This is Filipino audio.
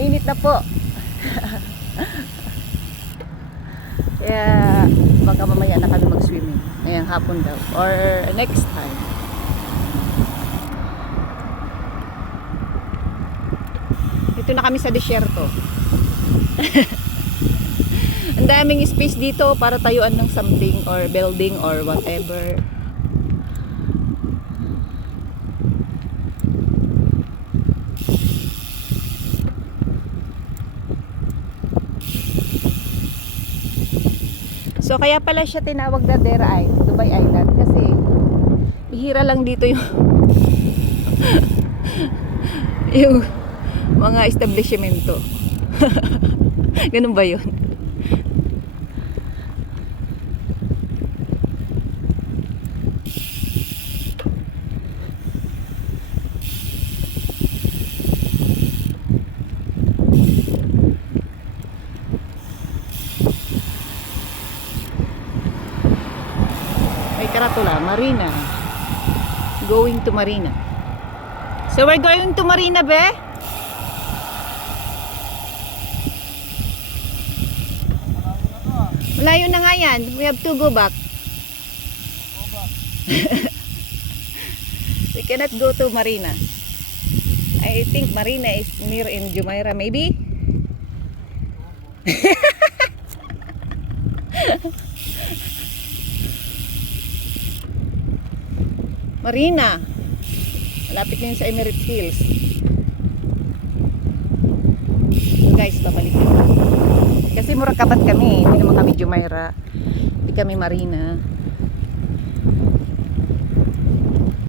Mainit na po. Kaya baka mamaya na kami mag-swimming. Ngayong hapon daw. Or next time. Ito na kami sa disyerto. Ang daming space dito para tayuan ng something or building or whatever. So kaya pala siya tinawag na Dubai Island kasi bihira lang dito yung yung mga establishmento. Ganun ba yun? Karatula, Marina. Going to Marina. So we're going to Marina, be? Malayo na nga yan. We have to go back. We cannot go to Marina. I think Marina is near in Jumeirah, maybe? Marina. Malapit na yun sa Emirates Hills. So guys, babalik kami. Kasi Murakabat kami. Hindi naman kami Jumeirah. Hindi kami Marina.